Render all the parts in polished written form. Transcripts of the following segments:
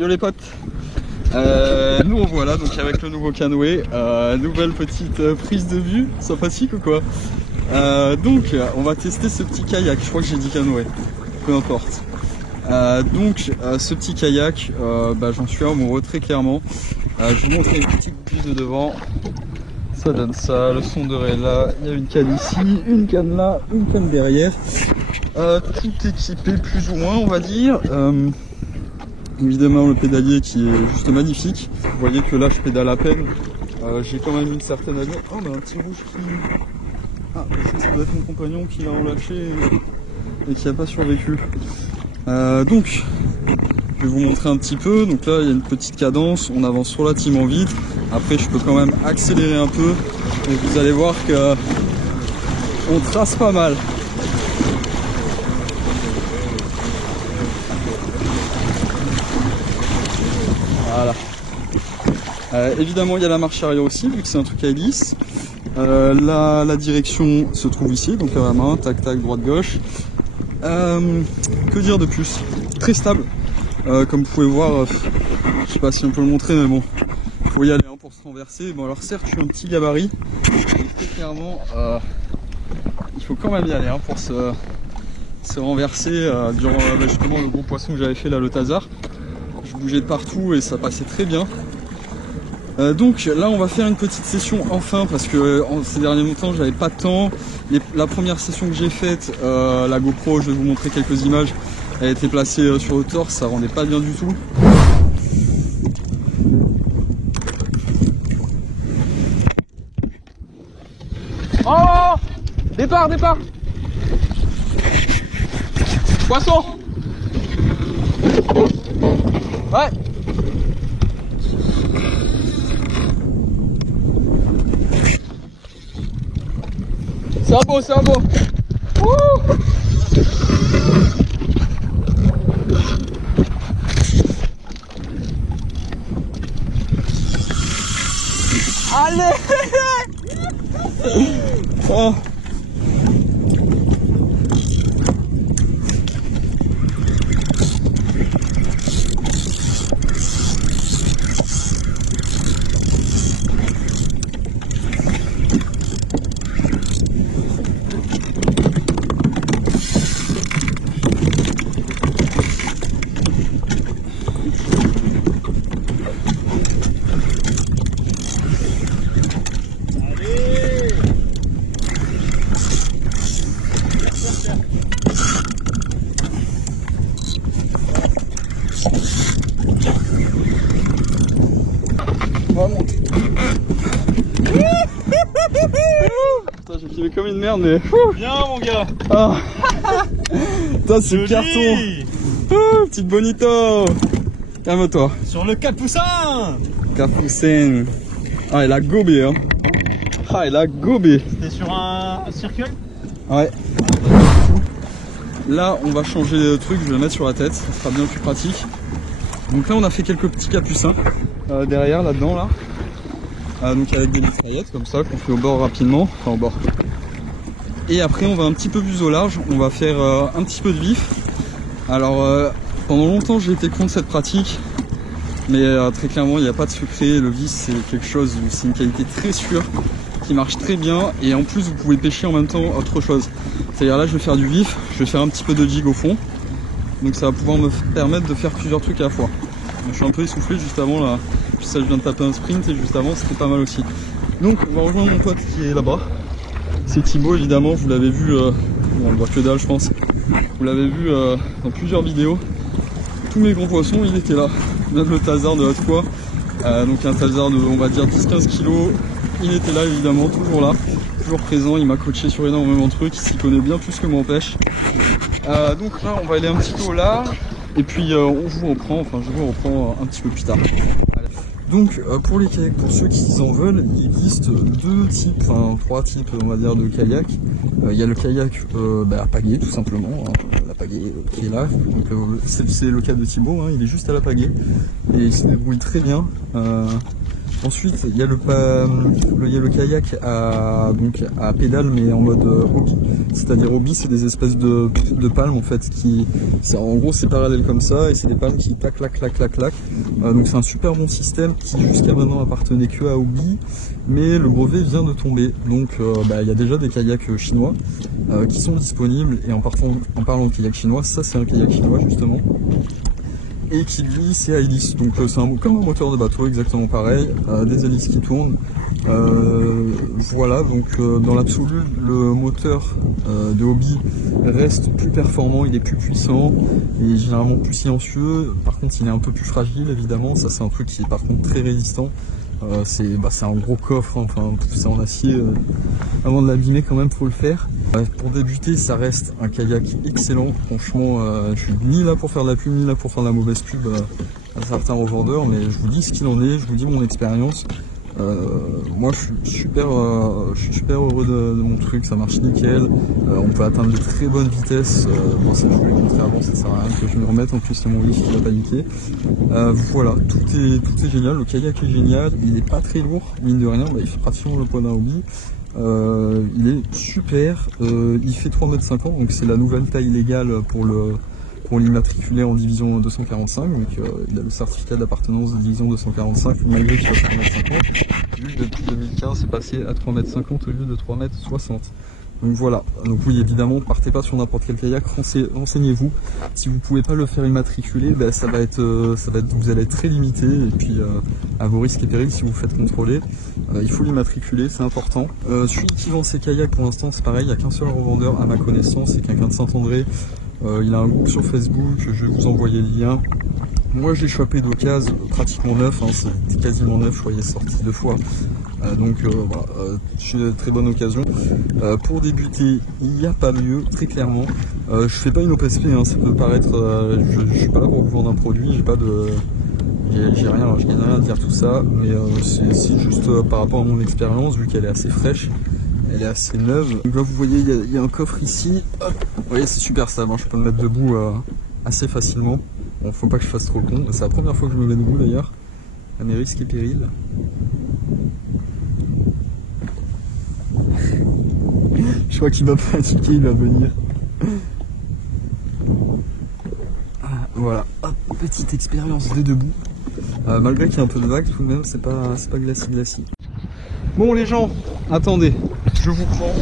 Yo les potes, nous on voilà donc avec le nouveau canoë, nouvelle petite prise de vue, sympathique ou quoi. Donc on va tester ce petit kayak, je crois que j'ai dit canoë, peu importe. Ce petit kayak, j'en suis amoureux très clairement. Je vous montre une petite vue de devant, ça donne ça, le sondeur est là, il y a une canne ici, une canne là, une canne derrière. Tout équipé plus ou moins on va dire. Évidemment le pédalier qui est juste magnifique. Vous voyez que là je pédale à peine. J'ai quand même une certaine allure. Oh un petit rouge qui... Ah ça doit être mon compagnon qui l'a relâché et qui n'a pas survécu. Donc je vais vous montrer un petit peu. Donc là il y a une petite cadence, on avance relativement vite. Après je peux quand même accélérer un peu et vous allez voir que on trace pas mal. Voilà. Évidemment il y a la marche arrière aussi vu que c'est un truc à hélice. La direction se trouve ici, donc à la main, tac tac, droite gauche. Que dire de plus? Très stable. Comme vous pouvez voir, je sais pas si on peut le montrer mais bon, il faut y aller hein, pour se renverser. Bon alors certes je suis un petit gabarit, mais très clairement il faut quand même y aller hein, pour se renverser durant justement le gros poisson que j'avais fait là, le Tazar. Je bougeais de partout et ça passait très bien. Donc là on va faire une petite session enfin parce que ces derniers temps j'avais pas de temps. La première session que j'ai faite, la GoPro, je vais vous montrer quelques images, elle était placée sur le torse, ça rendait pas bien du tout. Oh, départ, départ. Poisson. Ouais. C'est un beau, c'est un beau. Ouh. Allez. Oh. J'ai filmé comme une merde mais... Bien mon gars. Ah. C'est le carton. Petite bonito. Calme-toi. Sur le Capoussin. Capoussin. Ah il a gobé hein. Ah il a gobé. C'était sur un circle. Ouais. Là on va changer de truc, je vais le mettre sur la tête, ça sera bien plus pratique. Donc là on a fait quelques petits capucins derrière là-dedans là. Donc avec des mitraillettes comme ça qu'on fait au bord rapidement, enfin au bord. Et après on va un petit peu plus au large, on va faire un petit peu de vif. Alors pendant longtemps j'ai été contre cette pratique, mais très clairement il n'y a pas de secret, le vif c'est quelque chose, c'est une qualité très sûre, qui marche très bien et en plus vous pouvez pêcher en même temps autre chose. C'est-à-dire là je vais faire du vif, je vais faire un petit peu de jig au fond, donc ça va pouvoir me permettre de faire plusieurs trucs à la fois. Donc, je suis un peu essoufflé juste avant là. Puis ça je viens de taper un sprint et juste avant c'était pas mal aussi. Donc on va rejoindre mon pote qui est là-bas. C'est Thibaut évidemment, vous l'avez vu, bon, on le voit que dalle je pense. Vous l'avez vu dans plusieurs vidéos. Tous mes gros poissons il était là. Même le Tazar de l'autre fois. Donc un Tazar de on va dire 10-15 kg. Il était là évidemment, toujours là. Toujours présent, il m'a coaché sur énormément de trucs, il s'y connaît bien plus que moi en pêche. Donc là on va aller un petit peu au large. Et puis on vous reprend, enfin je vous reprends un petit peu plus tard. Donc pour les kayaks, pour ceux qui en veulent, il existe deux types, enfin trois types on va dire de kayak. Il y a le kayak à pagaie tout simplement, hein, la pagaie qui est là. C'est le cas de Thibaut, hein, il est juste à la pagaie et il se débrouille très bien. Ensuite, il y a le kayak à pédale, mais en mode hobby. C'est-à-dire hobby, c'est des espèces de palmes en fait en gros c'est parallèle comme ça et c'est des palmes qui clac clac clac clac clac. Donc c'est un super bon système qui jusqu'à maintenant appartenait que à Hobie, mais le brevet vient de tomber. Donc il y a déjà des kayaks chinois qui sont disponibles, et en parlant de kayak chinois, ça c'est un kayak chinois justement. Et qui lui c'est à hélice, donc c'est comme un moteur de bateau exactement pareil, des hélices qui tournent. Voilà, donc dans l'absolu le moteur de Hobie reste plus performant, il est plus puissant et généralement plus silencieux. Par contre il est un peu plus fragile évidemment, ça c'est un truc qui est par contre très résistant. C'est un gros coffre, hein, enfin c'est en acier, avant de l'abîmer quand même faut le faire. Pour débuter ça reste un kayak excellent, franchement je suis ni là pour faire de la pub ni là pour faire de la mauvaise pub à certains revendeurs, mais je vous dis ce qu'il en est, je vous dis mon expérience. Moi je suis super heureux de mon truc, ça marche nickel, on peut atteindre de très bonnes vitesses. Bon, ça je vous l'ai montré avant, ça sert à rien que je me remette, en plus c'est mon wifi qui va paniquer. Voilà, tout est génial, le kayak est génial, il est pas très lourd, mine de rien, il fait pratiquement le poids d'un Hobie. Il est super, il fait 3,50 m, donc c'est la nouvelle taille légale pour l'immatriculer en division 245, donc il a le certificat d'appartenance de division 245 malgré qu'il soit 3,50 m. Lui depuis 2015 c'est passé à 3,50 m au lieu de 3,60 m. Donc voilà, donc oui évidemment partez pas sur n'importe quel kayak, renseignez-vous. Si vous pouvez pas le faire immatriculer, ça va être vous allez être très limité, et puis à vos risques et périls si vous faites contrôler. Il faut l'immatriculer, c'est important. Celui qui vend ses kayaks pour l'instant c'est pareil, il n'y a qu'un seul revendeur à ma connaissance, c'est quelqu'un de Saint-André. Il a un groupe sur Facebook, je vais vous envoyer le lien. Moi je l'ai chopé d'occasion, pratiquement neuf, hein, c'est quasiment neuf, je crois qu'il est sorti 2 fois. Voilà, très bonne occasion. Pour débuter, il n'y a pas mieux, très clairement. Je fais pas une OPSP, hein, ça peut paraître, je suis pas là pour vous vendre un produit, j'ai rien à dire tout ça, mais c'est juste par rapport à mon expérience, vu qu'elle est assez fraîche. Elle est assez neuve. Donc là vous voyez il y a un coffre ici. Hop. Vous voyez c'est super stable, hein. Je peux me mettre debout assez facilement. Bon, faut pas que je fasse trop con. C'est la première fois que je me mets debout d'ailleurs. À mes risques et périls. Je crois qu'il va pratiquer, il va venir. Voilà, hop, petite expérience de debout. Malgré qu'il y a un peu de vague tout de même, c'est pas glacis. Bon les gens, attendez, je vous prends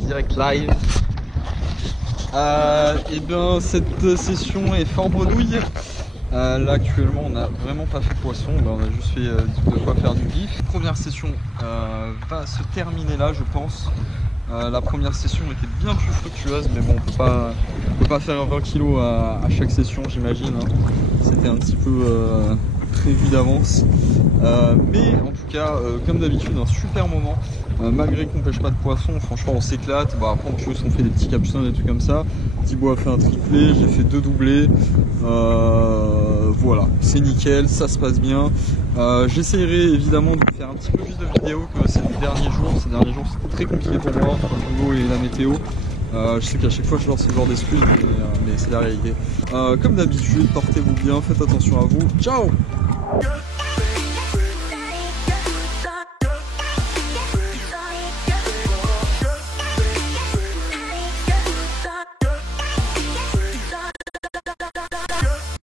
direct live. Et bien cette session est fort bredouille. Là actuellement on n'a vraiment pas fait poisson, on a juste fait de quoi faire du bif. La première session va se terminer là je pense. La première session était bien plus fructueuse, mais bon on peut pas faire 20 kg à chaque session j'imagine, hein. C'était un petit peu prévu d'avance, mais en tout cas comme d'habitude un super moment, malgré qu'on pêche pas de poisson, franchement on s'éclate. Après en plus on fait des petits capucins, des trucs comme ça. Thibaut a fait un triplé, j'ai fait 2 doublés, voilà c'est nickel, ça se passe bien. J'essaierai évidemment de faire un petit peu plus de vidéos que ces derniers jours. C'était très compliqué pour moi entre le boulot et la météo. Je sais qu'à chaque fois je lance ce genre d'excuses, mais c'est la réalité. Comme d'habitude, portez-vous bien, faites attention à vous. Ciao!